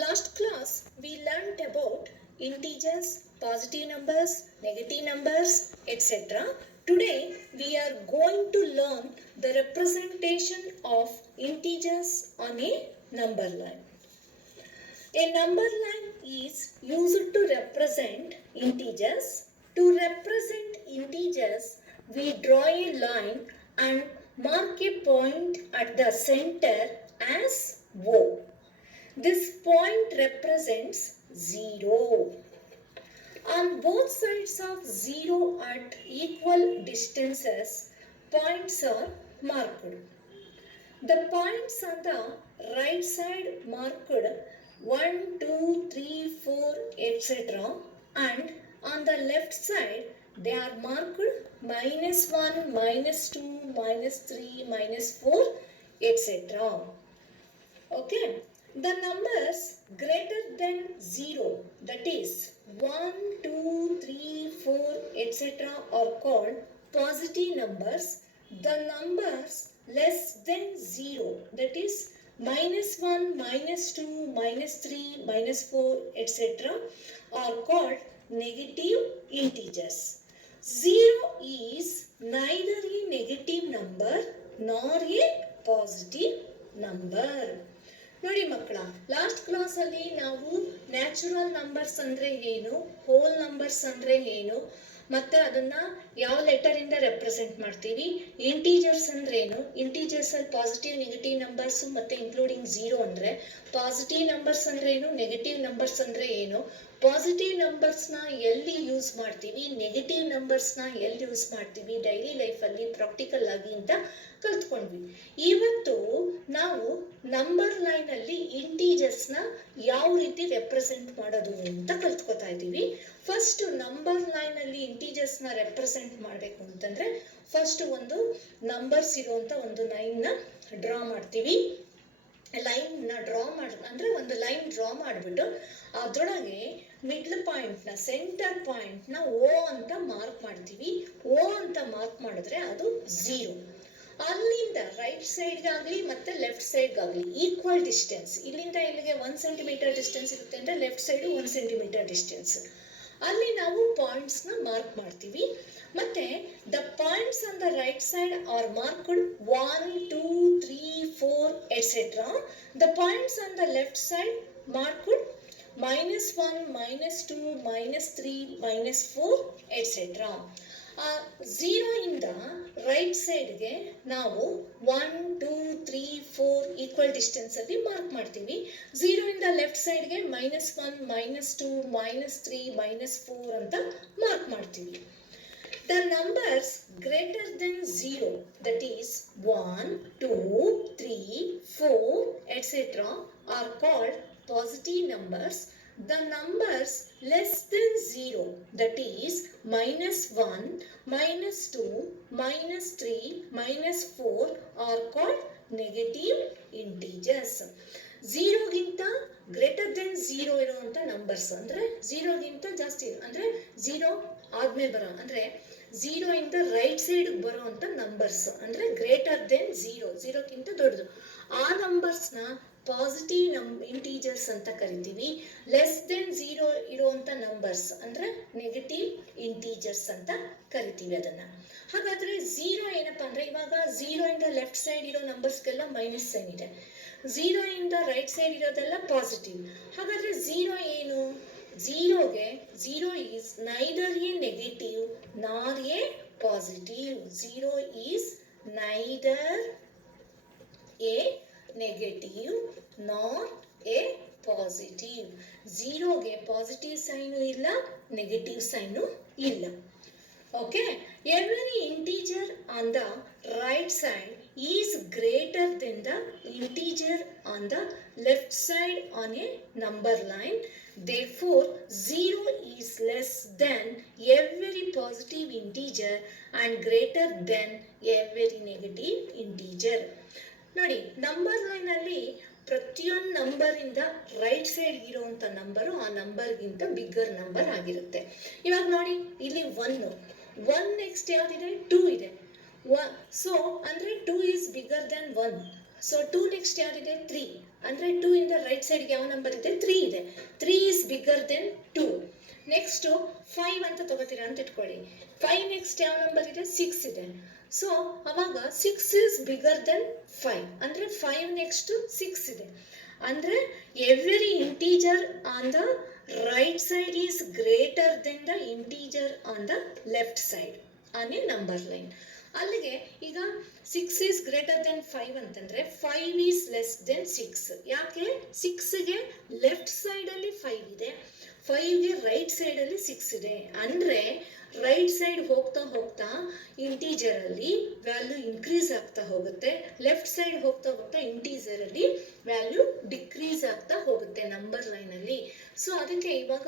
Last class we learnt about integers, positive numbers, negative numbers, etc. Today we are going to learn the representation of integers on a number line. A number line is used to represent integers. To represent integers, we draw a line and mark a point at the center as O. This point represents 0. On both sides of 0 at equal distances, points are marked. The points on the right side marked 1, 2, 3, 4, etc. and on the left side they are marked -1, -2, -3, -4, etc. Okay. The numbers greater than 0, that is 1, 2, 3, 4, etc. are called positive numbers. The numbers less than 0, that is -1, -2, -3, -4, etc. are called negative integers. 0 is neither a negative number nor a positive number. ನೋಡಿ ಮಕ್ಕಳ, last ಕ್ಲಾಸಲ್ಲಿ ನಾವು natural numbers ಅಂದರೆ ಏನು, hole numbers ಅಂದರೆ ಏನು, ಮತ್ತು ಅದನ್ನು ಯಾವ ಲೆಟರಿಂದ ರೆಪ್ರೆಸೆಂಟ್ ಮಾಡ್ತೀವಿ, ಇಂಟೀಜರ್ಸ್ ಅಂದ್ರೆ ಏನು, ಇಂಟೀಜರ್ಸಲ್ಲಿ ಪಾಸಿಟಿವ್ ನೆಗೆಟಿವ್ ನಂಬರ್ಸು ಮತ್ತು ಇನ್ಕ್ಲೂಡಿಂಗ್ 0 ಅಂದರೆ, ಪಾಸಿಟಿವ್ ನಂಬರ್ಸ್ ಅಂದರೆ ಏನು, ನೆಗೆಟಿವ್ ನಂಬರ್ಸ್ ಅಂದರೆ ಏನು, ಪಾಸಿಟಿವ್ ನಂಬರ್ಸ್ನ ಎಲ್ಲಿ ಯೂಸ್ ಮಾಡ್ತೀವಿ, ನೆಗೆಟಿವ್ ನಂಬರ್ಸ್ನ ಎಲ್ಲಿ ಯೂಸ್ ಮಾಡ್ತೀವಿ ಡೈಲಿ ಲೈಫಲ್ಲಿ ಪ್ರಾಕ್ಟಿಕಲ್ ಆಗಿ ಅಂತ ಕಲ್ತ್ಕೊಂಡ್ವಿ. ಇವತ್ತು ನಾವು ನಂಬರ್ ಲೈನಲ್ಲಿ ಇಂಟೀಜರ್ಸ್ನ ಯಾವ ರೀತಿ ರೆಪ್ರೆಸೆಂಟ್ ಮಾಡೋದು ಅಂತ ಕಲ್ತ್ಕೊತಾ ಇದ್ದೀವಿ. ಫಸ್ಟ್ ನಂಬರ್ ಲೈನಲ್ಲಿ ಇಂಟೀಜರ್ಸ್ನ ರೆಪ್ರೆಸೆಂಟ್ ಮಾಡಬೇಕು ಅಂತಂದರೆ ಫಸ್ಟ್ ಒಂದು ನಂಬರ್ಸ್ ಇರುವಂಥ ಒಂದು ಲೈನ್ನ ಡ್ರಾ ಮಾಡ್ತೀವಿ. ಲೈನ್ನ ಡ್ರಾ ಅಂದರೆ ಒಂದು ಲೈನ್ ಡ್ರಾ ಮಾಡಿಬಿಟ್ಟು ಅದರೊಳಗೆ ಮಿಡ್ಲ್ ಪಾಯಿಂಟ್ನ, ಸೆಂಟರ್ ಪಾಯಿಂಟ್ನ ಓ ಅಂತ ಮಾರ್ಕ್ ಮಾಡ್ತೀವಿ. ಓ ಅಂತ ಮಾರ್ಕ್ ಮಾಡಿದ್ರೆ ಅದು 0. ಅಲ್ಲಿಂದ ರೈಟ್ ಸೈಡ್ಗಾಗಲಿ ಮತ್ತು ಲೆಫ್ಟ್ ಸೈಡ್ಗಾಗಲಿ ಈಕ್ವಲ್ ಡಿಸ್ಟೆನ್ಸ್, ಇಲ್ಲಿಂದ ಇಲ್ಲಿಗೆ 1 ಸೆಂಟಿಮೀಟರ್ ಡಿಸ್ಟೆನ್ಸ್ ಇರುತ್ತೆ ಅಂದರೆ ಲೆಫ್ಟ್ ಸೈಡು 1 ಸೆಂಟಿಮೀಟರ್ ಡಿಸ್ಟೆನ್ಸ್, ಅಲ್ಲಿ ನಾವು ಪಾಯಿಂಟ್ಸ್ನ ಮಾರ್ಕ್ ಮಾಡ್ತೀವಿ. ಮತ್ತು the points on the right side are marked 1, 2, 3, 4, etc. The points on the left side marked -1, -2, -3, -4, etc. 0 ಇಂದ ರೈಟ್ ಸೈಡ್ಗೆ ನಾವು 1, 2, 3, 4 ಈಕ್ವಲ್ ಡಿಸ್ಟೆನ್ಸಲ್ಲಿ ಮಾರ್ಕ್ ಮಾಡ್ತೀವಿ. 0 ಇಂದ ಲೆಫ್ಟ್ ಸೈಡ್ಗೆ -1, -2, -3, -4 ಅಂತ ಮಾರ್ಕ್ ಮಾಡ್ತೀವಿ. The numbers greater than 0, that is 1, 2, 3, 4, etc. are called positive numbers. The numbers less than 0, that is -1, -2, -3, -4 are called negative integers. 0ಗಿಂತ greater than 0 ಇರುವಂಥ ನಂಬರ್ಸ್ ಅಂದರೆ 0ಗಿಂತ ಜಾಸ್ತಿ ಅಂದರೆ 0 ಆದ್ಮೇಲೆ ಬರೋ ಅಂದರೆ 0 ಇಂದ ರೈಟ್ ಸೈಡ್ಗೆ ಬರೋವಂಥ ನಂಬರ್ಸ್ ಅಂದರೆ ಗ್ರೇಟರ್ ದೆನ್ 0, 0ಗಿಂತ ದೊಡ್ಡದು, ಆ ನಂಬರ್ಸ್ನ ಪಾಸಿಟಿವ್ ಇಂಟೀಜರ್ಸ್ ಅಂತ ಕರಿತೀವಿ. ಲೆಸ್ ದೆನ್ 0 ಇರುವಂಥ ನಂಬರ್ಸ್ ಅಂದರೆ ನೆಗೆಟಿವ್ ಇಂಟೀಜರ್ಸ್ ಅಂತ ಕರಿತೀವಿ ಅದನ್ನು. ಹಾಗಾದರೆ 0 ಏನಪ್ಪ ಅಂದರೆ, ಇವಾಗ 0 ಇಂದ ಲೆಫ್ಟ್ ಸೈಡ್ ಇರೋ ನಂಬರ್ಸ್ಗೆಲ್ಲ ಮೈನಸ್ ಸೈನ್ ಇದೆ, 0 ಇಂದ ರೈಟ್ ಸೈಡ್ ಇರೋದೆಲ್ಲ ಪಾಸಿಟಿವ್. ಹಾಗಾದರೆ 0 ಏನು? 0ಗೆ 0 ಈಸ್ ನೈದರ್ ಎ ನೆಗೆಟಿವ್ ನಾರ್ A positive. 0 is neither A negative ನಾರ್ ಎ ಪಾಸಿಟಿವ್. 0ಗೆ ಪಾಸಿಟಿವ್ ಸೈನು ಇಲ್ಲ, ನೆಗೆಟಿವ್ ಸೈನು ಇಲ್ಲ. Okay. Every integer on the right side is greater then the integer on the left side on a number line. Therefore, 0 is less than every positive integer and greater than every negative integer. ನೋಡಿ, number ಲೈನಲ್ಲಿ ಪ್ರತಿಯೊಂದು ನಂಬರಿಂದ right side ಇರುವಂಥ number ಆ ನಂಬರ್ಗಿಂತ bigger number ಆಗಿರುತ್ತೆ. ಇವಾಗ ನೋಡಿ, ಇಲ್ಲಿ 1 ನೆಕ್ಸ್ಟ್ ಯಾವುದಿದೆ? 2 ಇದೆ. ಸೊ ಅಂದರೆ 2 is bigger than 1. So 2 next ಯಾವುದಿದೆ? 3. ಅಂದರೆ 2 ಇಂದ ರೈಟ್ ಸೈಡ್ಗೆ ಯಾವ ನಂಬರ್ ಇದೆ? 3 ಇದೆ. 3 ಈಸ್ ಬಿಗ್ಗರ್ ದೆನ್ 2. ನೆಕ್ಸ್ಟು 5 ಅಂತ ತಗೋತೀರಾ ಅಂತ ಇಟ್ಕೊಳ್ಳಿ. 5 ನೆಕ್ಸ್ಟ್ ಯಾವ ನಂಬರ್ ಇದೆ? 6 ಇದೆ. ಸೊ ಅವಾಗ 6 ಈಸ್ ಬಿಗರ್ ದೆನ್ 5, ಅಂದರೆ 5 ನೆಕ್ಸ್ಟ್ 6 ಇದೆ. ಅಂದರೆ every integer on the right side is greater then the integer on the left side on a number line. ಅಲ್ಲಿಗೆ ಈಗ 6 ಈಸ್ ಗ್ರೇಟರ್ ದೆನ್ 5 ಅಂತಂದರೆ 5 ಈಸ್ ಲೆಸ್ ದೆನ್ 6. ಯಾಕೆ? 6ಗೆ ಲೆಫ್ಟ್ ಸೈಡಲ್ಲಿ 5 ಇದೆ, 5ಗೆ ರೈಟ್ ಸೈಡಲ್ಲಿ 6 ಇದೆ. ಅಂದರೆ ರೈಟ್ ಸೈಡ್ ಹೋಗ್ತಾ ಹೋಗ್ತಾ ಇಂಟೀಜರಲ್ಲಿ ವ್ಯಾಲ್ಯೂ ಇನ್ಕ್ರೀಸ್ ಆಗ್ತಾ ಹೋಗುತ್ತೆ, ಲೆಫ್ಟ್ ಸೈಡ್ ಹೋಗ್ತಾ ಹೋಗ್ತಾ ಇಂಟೀಜರಲ್ಲಿ ವ್ಯಾಲ್ಯೂ ಡಿಕ್ರೀಸ್ ಆಗ್ತಾ ಹೋಗುತ್ತೆ ನಂಬರ್ ಲೈನಲ್ಲಿ. ಸೊ ಅದಕ್ಕೆ ಇವಾಗ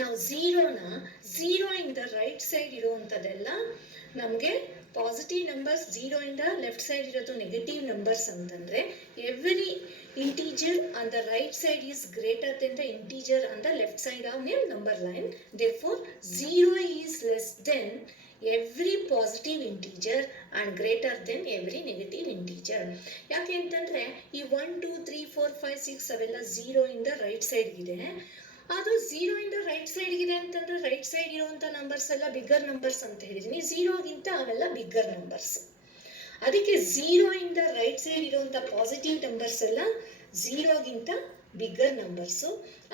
ನಾವು ಝೀರೋ ಇಂದ ರೈಟ್ ಸೈಡ್ ಇರುವಂಥದ್ದೆಲ್ಲ ನಮಗೆ ಪಾಸಿಟಿವ್ ನಂಬರ್ಸ್, 0 ಇಂದ ಲೆಫ್ಟ್ ಸೈಡ್ ಇರೋದು ನೆಗೆಟಿವ್ ನಂಬರ್ಸ್ ಅಂತಂದರೆ every integer on the right side is greater then the integer on the left side of A number line. therefore 0 is less then every positive integer and greater than every negative integer. ಯಾಕೆ ಅಂತಂದರೆ ಈ 1 2 3 4 5 6 ಅವೆಲ್ಲ 0 ಇಂದ right ಸೈಡ್ಗಿದೆ. ಅದು 0 ಇಂದ right ಸೈಡ್ಗಿದೆ ಅಂತಂದರೆ right side ಇರುವಂಥ numbers ಎಲ್ಲ ಬಿಗ್ಗರ್ ನಂಬರ್ಸ್ ಅಂತ ಹೇಳಿದ್ದೀನಿ. 0ಗಿಂತ ಅವೆಲ್ಲ ಬಿಗ್ಗರ್ ನಂಬರ್ಸ್. ಅದಕ್ಕೆ 0 ಇಂದ ರೈಟ್ ಸೈಡ್ ಇರುವಂಥ ಪಾಸಿಟಿವ್ ನಂಬರ್ಸ್ ಎಲ್ಲ 0ಗಿಂತ ಬಿಗ್ಗರ್ ನಂಬರ್ಸು.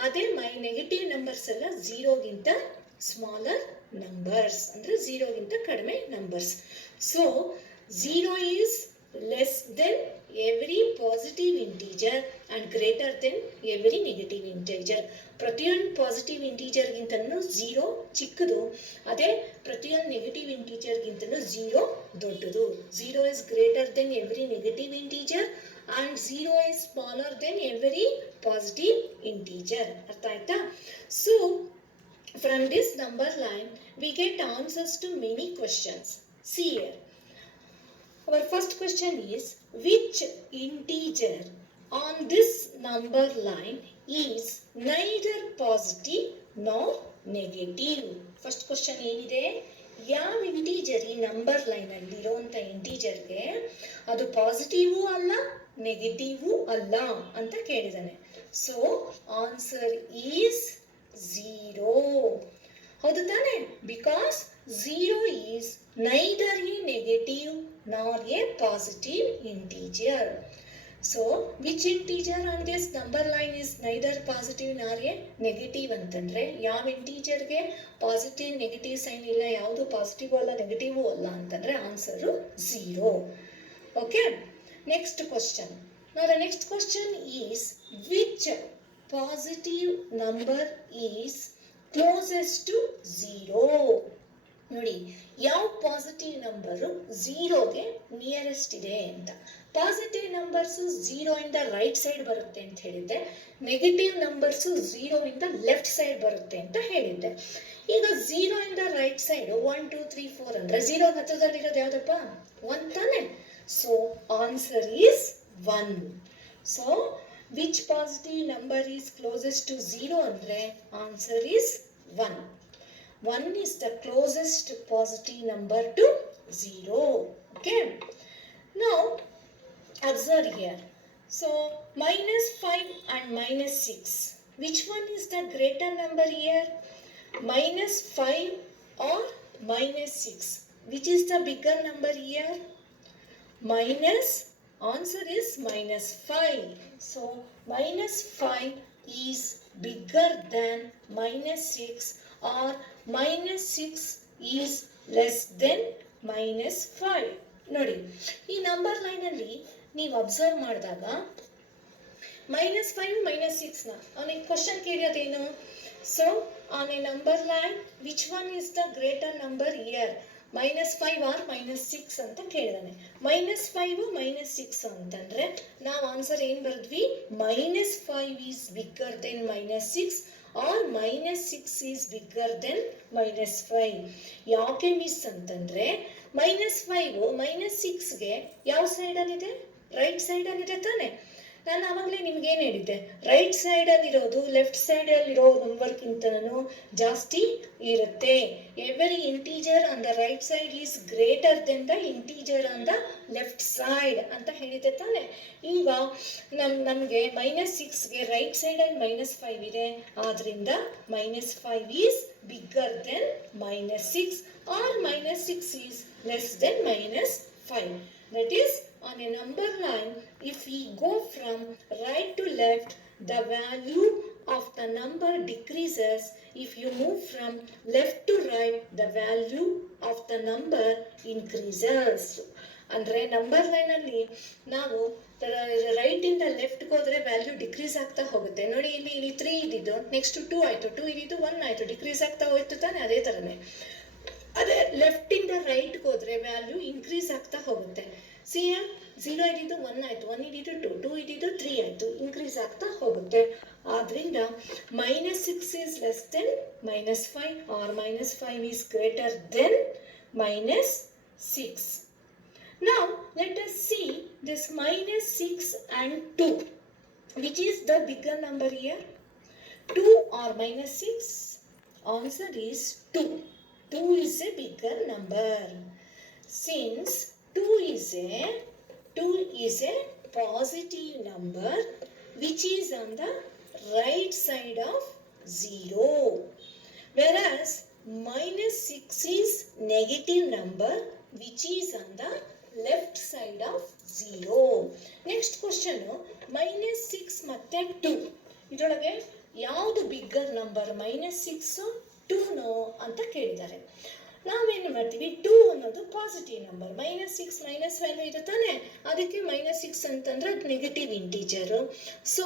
ಅದೇ ನೆಗೆಟಿವ್ ನಂಬರ್ಸ್ ಎಲ್ಲ 0ಗಿಂತ ಸ್ಮಾಲರ್ ನಂಬರ್ಸ್, ಅಂದರೆ 0ಗಿಂತ ಕಡಿಮೆ numbers. So 0 is less then every positive integer and greater than every negative integer. ಪ್ರತಿಯೊಂದು ಪಾಸಿಟಿವ್ ಇಂಟೀಜರ್ಗಿಂತನೂ 0 ಚಿಕ್ಕದು, ಅದೇ ಪ್ರತಿಯೊಂದು ನೆಗೆಟಿವ್ ಇಂಟೀಜರ್ಗಿಂತನೂ 0 ದೊಡ್ಡದು. 0 is greater than every negative integer and 0 is smaller than every positive integer. ಅರ್ಥ ಆಯ್ತಾ? So from this number line we get answers to many questions. See here, our first question is, which integer on this number line is neither positive nor negative? First question ಏನಿದೆ? ಯಾವ integer ಈ number ಲೈನಲ್ಲಿ ಇರೋವಂಥ ಇಂಟೀಜರ್ಗೆ ಅದು ಪಾಸಿಟಿವೂ ಅಲ್ಲ ನೆಗೆಟಿವೂ ಅಲ್ಲ ಅಂತ ಕೇಳಿದ್ದಾನೆ. So answer is 0. ಹೌದು ತಾನೆ? Because 0 is neither A negative ನಾರ್ A positive integer. So which integer on this number line is neither positive ನಾರ್ ಎ ನೆಗೆಟಿವ್ ಅಂತಂದರೆ ಯಾವ ಇಂಟೀಜರ್ಗೆ ಪಾಸಿಟಿವ್ ನೆಗೆಟಿವ್ ಸೈನ್ ಇಲ್ಲ, ಯಾವುದು ಪಾಸಿಟಿವ್ ಅಲ್ಲ ನೆಗೆಟಿವ್ ಅಲ್ಲ ಅಂತಂದರೆ answer 0. Okay, next question. Now the next question is, which positive number is closest to 0? ನೋಡಿ, ಯಾವ ಪಾಸಿಟಿವ್ ನಂಬರು 0ಗೆ ನಿಯರೆಸ್ಟ್ ಇದೆ ಅಂತ. ಪಾಸಿಟಿವ್ ನಂಬರ್ಸು 0 ಇಂದ ರೈಟ್ ಸೈಡ್ ಬರುತ್ತೆ ಅಂತ ಹೇಳಿದ್ದೆ, ನೆಗೆಟಿವ್ ನಂಬರ್ಸು 0 ಇಂದ ಲೆಫ್ಟ್ ಸೈಡ್ ಬರುತ್ತೆ ಅಂತ ಹೇಳಿದ್ದೆ. ಈಗ 0 ಇಂದ ರೈಟ್ ಸೈಡ್ 1 2 3 4 ಅಂದರೆ 0 ಹತ್ರದಲ್ಲಿರೋದು ಯಾವುದಪ್ಪ? 1 ತಾನೆ. So answer is 1. So which positive number is closest to 0 ಅಂದರೆ answer is 1. 1 is the closest positive number to 0. Okay. Now observe here. So -5 and -6. Which one is the greater number here? -5 or -6? Which is the bigger number here? Answer is -5. So -5 is bigger than -6 or -6 is less than -5. ನೋಡಿ, ಈ number ಲೈನಲ್ಲಿ ನೀವು observe ಮಾಡಿದಾಗ -5 -6ನ ಅವನಿಗೆ question ಕೇಳಿಯೋದೇನು? So on a number line which one is the greater number here, -5 or -6 ಅಂತ ಕೇಳಿದಾನೆ. -5 -6 ಅಂತಂದರೆ ನಾವು ಆನ್ಸರ್ ಏನು ಬರೆದ್ವಿ? -5 is bigger than -6 or -6 is bigger than -5. ಯಾಕೆ ಮಿಸ್ ಅಂತಂದರೆ -5 -6ಗೆ ಯಾವ ಸೈಡಲ್ಲಿದೆ? ರೈಟ್ ಸೈಡಲ್ಲಿದೆ ತಾನೆ. ನಾನು ಆವಾಗಲೇ ನಿಮ್ಗೆ ಏನು ಹೇಳಿದ್ದೆ, ರೈಟ್ ಸೈಡಲ್ಲಿರೋದು ಲೆಫ್ಟ್ ಸೈಡಲ್ಲಿರೋ ನಂಬರ್ಗಿಂತನೂ ಜಾಸ್ತಿ ಇರುತ್ತೆ. Every integer on the right side is greater then the integer on the left side ಅಂತ ಹೇಳಿದೆ ತಾನೆ. ಈಗ ನಮಗೆ -6ಗೆ ರೈಟ್ ಸೈಡಲ್ಲಿ -5 ಇದೆ, ಆದ್ರಿಂದ -5 is bigger than -6 or -6 is less than -5. That is, on a number line, if we go from right to left, the value of the number decreases. If you move from left to right, the value of the number increases. ಅಂದರೆ number ಲೈನಲ್ಲಿ ನಾವು right ಇಂದ ಲೆಫ್ಟ್ಗೆ ಹೋದರೆ value decrease ಆಗ್ತಾ ಹೋಗುತ್ತೆ. ನೋಡಿ, ಇಲ್ಲಿ 3 ಇದ್ದಿದ್ದು ನೆಕ್ಸ್ಟ್ 2 ಆಯಿತು, 2 ಇದ್ದಿದ್ದು 1 ಆಯಿತು, ಡಿಕ್ರೀಸ್ ಆಗ್ತಾ ಹೋಯ್ತು ತಾನೆ. ಅದೇ ಥರನೇ ಅದೇ ಲೆಫ್ಟ್ ಇಂದ ರೈಟ್ಗೆ ಹೋದ್ರೆ ವ್ಯಾಲ್ಯೂ ಇನ್ಕ್ರೀಸ್ ಆಗ್ತಾ ಹೋಗುತ್ತೆ. ಸಿ 0 ಇದ್ದಿದ್ದು 1 ಆಯಿತು, 1 ಇದ್ದಿದ್ದು 2, 2 ಇದ್ದಿದ್ದು 3 ಆಯಿತು, ಇನ್ಕ್ರೀಸ್ ಆಗ್ತಾ ಹೋಗುತ್ತೆ. ಆದ್ರಿಂದ -6 is less than -5 or -5 is greater than -6. Now let us see this -6 and 2. Which is the bigger number here? 2 or -6? Answer is 2. 2 is a bigger number. Since 2 is a positive number which is on the right side of 0. Whereas -6 is negative number which is on the left side of 0. Next question, -6 ಮತ್ತೆ 2 ಇದರೊಳಗೆ ಯಾವುದು bigger number, -6 2 ಅಂತ ಕೇಳಿದ್ದಾರೆ. ನಾವೇನು ಮಾಡ್ತೀವಿ, 2 ಅನ್ನೋದು positive number, -6 -5 ಇದೆ ತಾನೆ, ಅದಕ್ಕೆ -6 ಅಂತಂದ್ರೆ ಅದು ನೆಗೆಟಿವ್ ಇಂಟೀಜರು. ಸೊ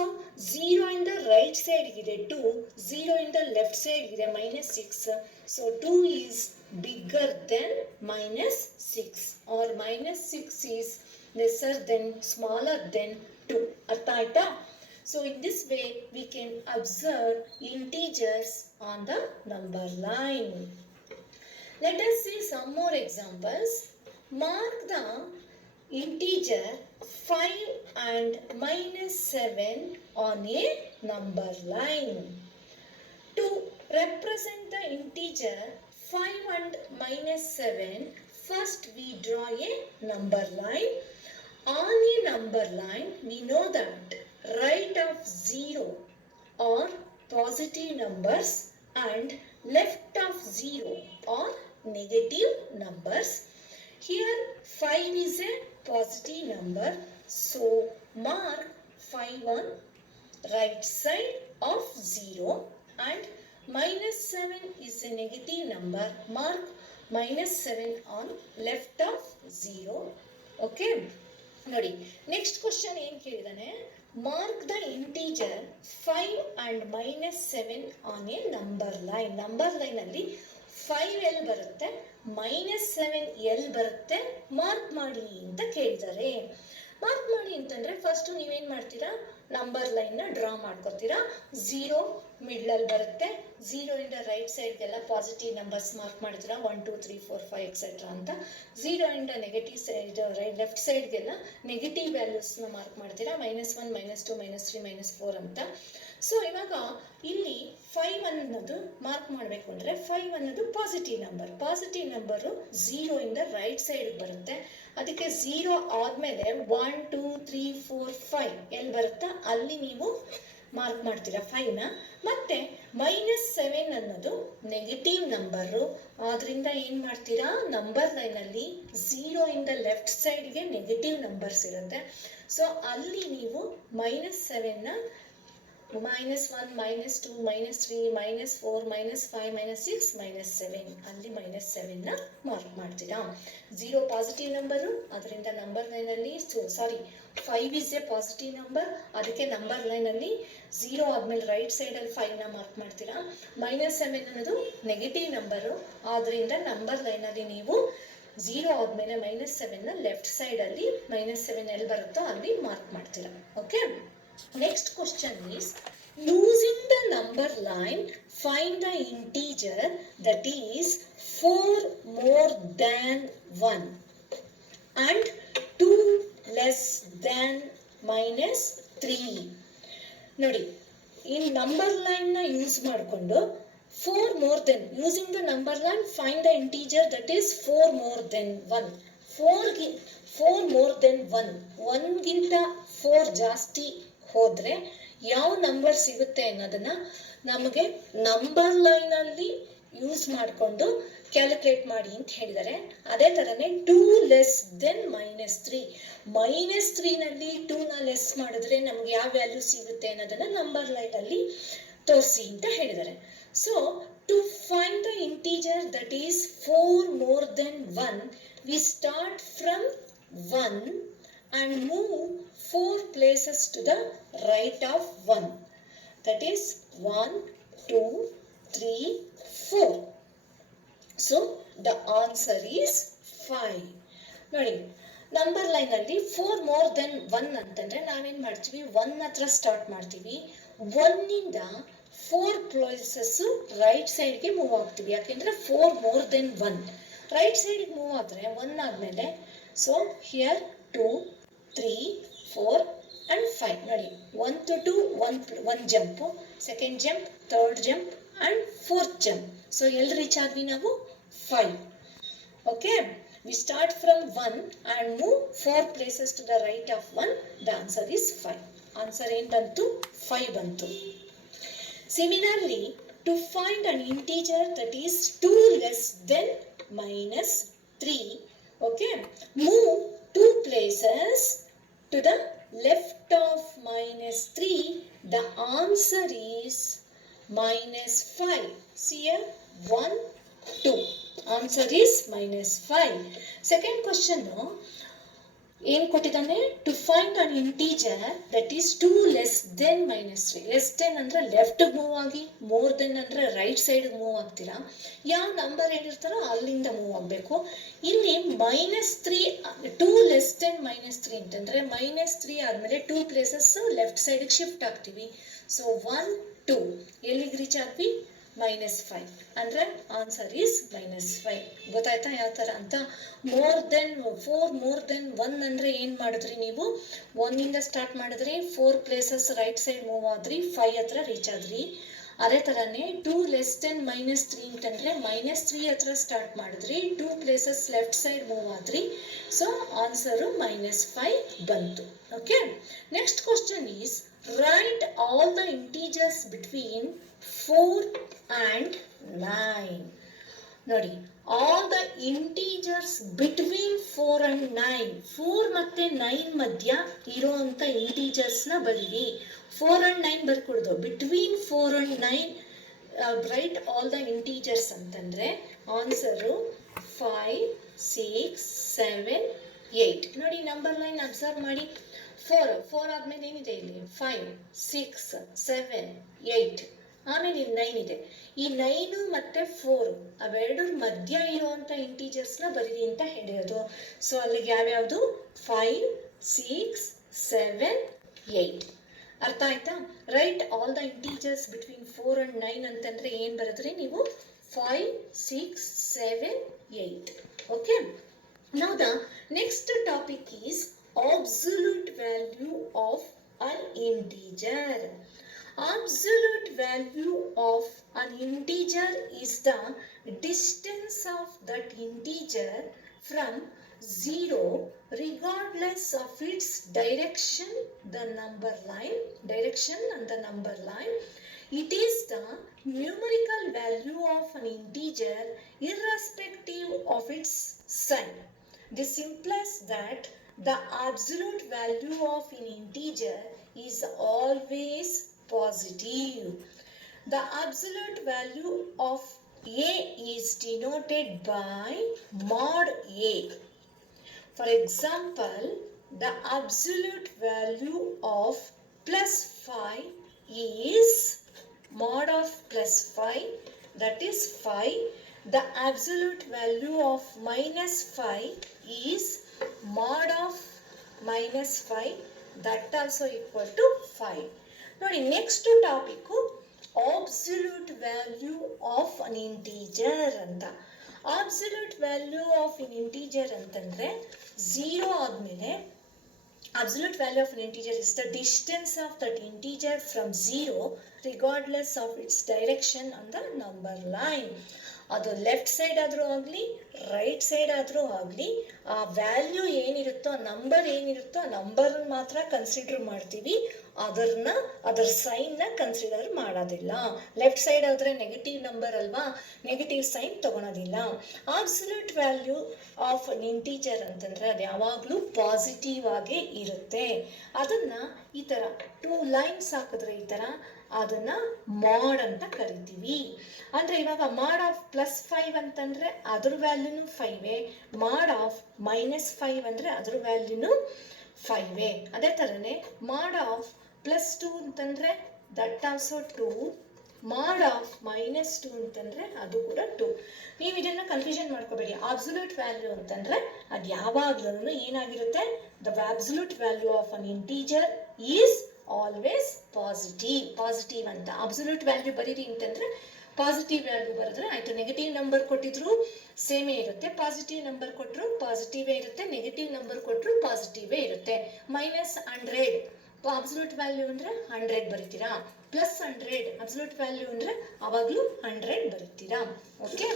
0 ಇಂದ ರೈಟ್ ಸೈಡ್ಗಿದೆ 2, 0 ಇಂದ ಲೆಫ್ಟ್ ಸೈಡ್ಗಿದೆ -6. So 2 is bigger than -6 or -6 is lesser than, smaller than 2. ಅರ್ಥ ಆಯ್ತಾ? So in this way we can observe integers on the number line. Let us see some more examples. Mark the integer 5 and -7 on a number line. To represent the integer 5 and -7, first we draw a number line. On a number line, we know that right of 0 are positive numbers and left of 0 are negative numbers. Here 5 is a positive number, so mark 5 on right side of 0, and -7 is a negative number, mark -7 on left of 0. Okay, ನೋಡಿ next question ಏನು ಕೇಳಿದಾನೆ, mark the integer 5 and -7 on a number line. Number ಲೈನಲ್ಲಿ 5 ಎಲ್ಲಿ ಬರುತ್ತೆ, -7 ಎಲ್ಲಿ ಬರುತ್ತೆ, mark ಮಾಡಿ ಅಂತ ಕೇಳಿದ್ದಾರೆ. ಮಾರ್ಕ್ ಮಾಡಿ ಅಂತಂದರೆ ಫಸ್ಟು ನೀವೇನು ಮಾಡ್ತೀರಾ, ನಂಬರ್ ಲೈನ್ನ ಡ್ರಾ ಮಾಡ್ಕೊತೀರಾ. 0 ಮಿಡ್ಲಲ್ಲಿ ಬರುತ್ತೆ, 0 ಇಂದ ರೈಟ್ ಸೈಡ್ಗೆಲ್ಲ ಪಾಸಿಟಿವ್ ನಂಬರ್ಸ್ ಮಾರ್ಕ್ ಮಾಡ್ತೀರಾ, 1 2 3 4 5 ಎಕ್ಸೆಟ್ರಾ ಅಂತ. 0 ಇಂದ ನೆಗೆಟಿವ್ ಸೈಡ್ ಲೆಫ್ಟ್ ಸೈಡ್ಗೆಲ್ಲ ನೆಗೆಟಿವ್ ವ್ಯಾಲ್ಯೂಸ್ನ ಮಾರ್ಕ್ ಮಾಡ್ತೀರಾ, -1 -2 -3 -4 ಅಂತ. ಸೊ ಇವಾಗ ಇಲ್ಲಿ 5 ಅನ್ನೋದು ಮಾರ್ಕ್ ಮಾಡಬೇಕು ಅಂದರೆ 5 ಅನ್ನೋದು ಪಾಸಿಟಿವ್ ನಂಬರು 0 ಇಂದ ರೈಟ್ ಸೈಡ್ಗೆ ಬರುತ್ತೆ. ಅದಕ್ಕೆ 0 ಆದಮೇಲೆ 1 2 3 4 5 ಎಲ್ಲಿ ಬರುತ್ತಾ ಅಲ್ಲಿ ನೀವು ಮಾರ್ಕ್ ಮಾಡ್ತೀರಾ 5ನ. ಮತ್ತೆ -7 ಅನ್ನೋದು ನೆಗೆಟಿವ್ ನಂಬರು, ಆದ್ರಿಂದ ಏನು ಮಾಡ್ತೀರಾ, ನಂಬರ್ ಲೈನಲ್ಲಿ 0 ಇಂದ ಲೆಫ್ಟ್ ಸೈಡ್ಗೆ ನೆಗೆಟಿವ್ ನಂಬರ್ಸ್ ಇರುತ್ತೆ. ಸೊ ಅಲ್ಲಿ ನೀವು -7ನ -1 -2 -3 -4 -5 -6 -7 ಅಲ್ಲಿ -7ನ ಮಾರ್ಕ್ ಮಾಡ್ತೀರಾ. 0 ಪಾಸಿಟಿವ್ ನಂಬರು, ಅದರಿಂದ ನಂಬರ್ ಲೈನಲ್ಲಿ 5 ಇಸ್ ಎ ಪಾಸಿಟಿವ್ ನಂಬರ್, ಅದಕ್ಕೆ ನಂಬರ್ ಲೈನಲ್ಲಿ 0 ಆದಮೇಲೆ ರೈಟ್ ಸೈಡಲ್ಲಿ 5ನ ಮಾರ್ಕ್ ಮಾಡ್ತೀರಾ. -7 ಅನ್ನೋದು ನೆಗೆಟಿವ್ ನಂಬರು, ಆದ್ದರಿಂದ ನಂಬರ್ ಲೈನಲ್ಲಿ ನೀವು 0 ಆದಮೇಲೆ -7ನ ಲೆಫ್ಟ್ ಸೈಡಲ್ಲಿ -7 ಎಲ್ಲಿ ಬರುತ್ತೋ ಅಲ್ಲಿ ಮಾರ್ಕ್ ಮಾಡ್ತೀರಾ. Okay, next question is, using the number line find the integer that is 4 more than 1 and 2 less than 3. ನೋಡಿ, ಈ ನಂಬರ್ ಲೈನ್ನ ಯೂಸ್ ಮಾಡಿಕೊಂಡು 4 more than, using the number line find the integer that is 4 more than 1. 4 more than 1, 1ಗಿಂತ 4 ಜಾಸ್ತಿ ಹೋದರೆ ಯಾವ number ಸಿಗುತ್ತೆ ಅನ್ನೋದನ್ನು ನಮಗೆ ನಂಬರ್ ಲೈನಲ್ಲಿ ಯೂಸ್ ಮಾಡಿಕೊಂಡು ಕ್ಯಾಲ್ಕುಲೇಟ್ ಮಾಡಿ ಅಂತ ಹೇಳಿದ್ದಾರೆ. ಅದೇ ಥರನೇ 2 ಲೆಸ್ ದೆನ್ -3, -3ನಲ್ಲಿ 2ನ ಲೆಸ್ ಮಾಡಿದ್ರೆ ನಮ್ಗೆ ಯಾವ ವ್ಯಾಲ್ಯೂ ಸಿಗುತ್ತೆ ಅನ್ನೋದನ್ನು ನಂಬರ್ ಲೈನಲ್ಲಿ ತೋರಿಸಿ ಅಂತ ಹೇಳಿದ್ದಾರೆ. So to find the integer that is 4 more than 1, we start from 1 and move 4 places to the right of 1. That is 1, 2, 3, 4. So the answer is 5. ನೋಡಿ, ನಂಬರ್ ಲೈನಲ್ಲಿ 4 more than 1 ಅಂತಂದರೆ ನಾವೇನು ಮಾಡ್ತೀವಿ, 1 ಹತ್ರ ಸ್ಟಾರ್ಟ್ ಮಾಡ್ತೀವಿ. 1ಇಂದ 4 ಪ್ಲೇಸಸ್ಸು ರೈಟ್ ಸೈಡ್ಗೆ move ಆಗ್ತೀವಿ. ಯಾಕೆಂದರೆ 4 more than 1 ರೈಟ್ ಸೈಡ್ಗೆ ಮೂವ್ ಆದರೆ 1 ಆದಮೇಲೆ ಸೊ ಹಿಯರ್ 2, 3, 4 and 5. ನೋಡಿ, 1 to 2 1 jump, second jump, third jump and fourth jump. So ಎಲ್ಲಿ ರೀಚ್ ಆದ್ವಿ ನಾವು 5. Okay, we start from 1 and move 4 places to the right of 1. The answer is 5. Answer ಏನು ಬಂತು? 5 ಬಂತು. Similarly, to find an integer that is 2 less than -3, okay, move 2 places to the left of -3. The answer is -5. See here, 1, 2. Answer is -5. Second question, ಏನು ಕೊಟ್ಟಿದ್ದಾನೆ? To find an integer that is 2 less than -3. Less than ಅಂದರೆ ಲೆಫ್ಟ್ಗೆ move ಆಗಿ, more than ಅಂದರೆ right ಸೈಡ್ಗೆ move ಆಗ್ತೀರಾ. ಯಾವ number ಹೇಳಿರ್ತಾರೋ ಅಲ್ಲಿಂದ ಮೂವ್ ಆಗಬೇಕು. ಇಲ್ಲಿ -3, 2 ಲೆಸ್ ದೆನ್ -3 ಅಂತಂದರೆ -3 ಆದಮೇಲೆ 2 ಪ್ಲೇಸಸ್ ಲೆಫ್ಟ್ ಸೈಡ್ಗೆ ಶಿಫ್ಟ್ ಆಗ್ತೀವಿ. ಸೊ 1, 2 ಎಲ್ಲಿಗೆ ರೀಚ್ ಆದ್ವಿ? -5. ಅಂದರೆ ಆನ್ಸರ್ ಈಸ್ -5. ಗೊತ್ತಾಯ್ತಾ ಯಾವ ಥರ ಅಂತ? 4 more than 1 ಅಂದರೆ ಏನು ಮಾಡಿದ್ರಿ ನೀವು? 1ಇಂದ ಸ್ಟಾರ್ಟ್ ಮಾಡಿದ್ರಿ, 4 ಪ್ಲೇಸಸ್ ರೈಟ್ ಸೈಡ್ ಮೂವ್ ಆದ್ರಿ, 5 ಹತ್ರ ರೀಚ್ ಆದ್ರಿ. ಅದೇ ಥರನೇ 2 ಲೆಸ್ ದೆನ್ -3 ಅಂತಂದರೆ -3 ಹತ್ರ ಸ್ಟಾರ್ಟ್ ಮಾಡಿದ್ರಿ, 2 ಪ್ಲೇಸಸ್ ಲೆಫ್ಟ್ ಸೈಡ್ ಮೂವ್ ಆದ್ರಿ. ಸೊ ಆನ್ಸರು -5 ಬಂತು. Okay, next question is write all the integers between 4 and 9. ನೋಡಿ, all the integers between 4 and 9, 4 ಮತ್ತು 9 ಮಧ್ಯ ಇರೋಂಥ ಇಂಟೀಜರ್ಸ್ನ ಬರೀರಿ. 4 and 9 ಬರ್ಕೊಡ್ದು. Between 4 and 9 write all the integers ಅಂತಂದರೆ ಆನ್ಸರು 5, 6, 7, 8. ನೋಡಿ, ನಂಬರ್ ಲೈನ್ ಅಬ್ಸರ್ವ್ ಮಾಡಿ. 4 ಆದಮೇಲೆ ಏನಿದೆ ಇಲ್ಲಿ? 5, 6, 7, 8. ಆಮೇಲೆ ಇಲ್ಲಿ 9 ಇದೆ. ಈ 9 ಮತ್ತು 4 ಅವೆರಡರ ಮಧ್ಯ ಇರುವಂಥ ಇಂಟೀಜರ್ಸ್ನ ಬರೀರಿ ಅಂತ ಹೇಳಿರೋದು. ಸೊ ಅಲ್ಲಿಗೆ ಯಾವ್ಯಾವುದು? 5, 6, 7, 8. ಅರ್ಥ ಆಯ್ತಾ? Right all the integers between 4 and 9 ಅಂತಂದರೆ ಏನು ಬರೆದ್ರಿ ನೀವು? 5, 6, 7, 8. Okay, now the next topic is absolute value of an integer. Absolute value of an integer is the distance of that integer from 0 regardless of its direction and the number line. It is the numerical value of an integer irrespective of its sign. This implies that the absolute value of an integer is always positive. The absolute value of a is denoted by mod a. For example, the absolute value of +5 is mod of +5, that is 5. The absolute value of -5 is mod of -5, that also equal to 5. ನೋಡಿ, next topic absolute value of an integer ಅಂತ. absolute value of an integer ಅಂತಂದರೆ 0 ಆದಮೇಲೆ Absolute value of an integer is the distance of that integer from 0 regardless of its direction on the number line. ಅದು left side ಆದರೂ ಆಗಲಿ right side ಆದರೂ ಆಗಲಿ ಆ value ಏನಿರುತ್ತೋ number ಏನಿರುತ್ತೋ ಆ number ಮಾತ್ರ ಕನ್ಸಿಡರ್ ಮಾಡ್ತೀವಿ, ಅದರ ಸೈನ್ನ ಕನ್ಸಿಡರ್ ಮಾಡೋದಿಲ್ಲ. ಲೆಫ್ಟ್ ಸೈಡ್ ಆದರೆ ನೆಗೆಟಿವ್ ನಂಬರ್ ಅಲ್ವಾ, ನೆಗೆಟಿವ್ ಸೈನ್ ತಗೊಳೋದಿಲ್ಲ. Absolute value of an integer ಅಂತಂದರೆ ಅದು ಯಾವಾಗಲೂ ಪಾಸಿಟಿವ್ ಆಗೇ ಇರುತ್ತೆ. ಅದನ್ನು ಈ ಥರ 2 ಲೈನ್ಸ್ ಹಾಕಿದ್ರೆ ಈ ಥರ ಅದನ್ನು ಮಾಡ್ ಅಂತ ಕರಿತೀವಿ. ಅಂದರೆ ಇವಾಗ ಮಾಡ್ ಆಫ್ +5 ಅಂತಂದರೆ ಅದ್ರ ವ್ಯಾಲ್ಯೂನು 5, ಮಾಡ್ ಆಫ್ -5 ಅಂದರೆ ಅದ್ರ ವ್ಯಾಲ್ಯೂನು 5. ಅದೇ ಥರನೇ ಮಾಡ್ ಆಫ್ +2 ಅಂತಂದರೆ ದಟ್ ಆಲ್ಸೋ 2, ಮಾಡ್ ಆಫ್ -2 ಅಂತಂದರೆ ಅದು ಕೂಡ 2. ನೀವು ಇದನ್ನು ಕನ್ಫ್ಯೂಷನ್ ಮಾಡ್ಕೋಬೇಡಿ. ಅಬ್ಸಲ್ಯೂಟ್ ವ್ಯಾಲ್ಯೂ ಅಂತಂದರೆ ಅದು ಯಾವಾಗಲೂ ಏನಾಗಿರುತ್ತೆ, the absolute value of an integer is always positive ಅಂತ. ಅಬ್ಸಲ್ಯೂಟ್ ವ್ಯಾಲ್ಯೂ ಬರೀರಿ ಅಂತಂದರೆ ಪಾಸಿಟಿವ್ ವ್ಯಾಲ್ಯೂ ಬರೆದ್ರೆ ಆಯಿತು. ನೆಗೆಟಿವ್ ನಂಬರ್ ಕೊಟ್ಟಿದ್ರು ಸೇಮೇ ಇರುತ್ತೆ, ಪಾಸಿಟಿವ್ ನಂಬರ್ ಕೊಟ್ಟರು ಪಾಸಿಟಿವೇ ಇರುತ್ತೆ, ನೆಗೆಟಿವ್ ನಂಬರ್ ಕೊಟ್ಟರು ಪಾಸಿಟಿವೇ ಇರುತ್ತೆ. -100 ಅಬ್ಸಲ್ಯೂಟ್ ವ್ಯಾಲ್ಯೂ ಅಂದರೆ 100 ಬರೀತೀರಾ, +100 ಅಬ್ಸಲ್ಯೂಟ್ ವ್ಯಾಲ್ಯೂ ಅಂದರೆ ಆವಾಗಲೂ 100 ಬರೀತೀರಾ. ಓಕೆ.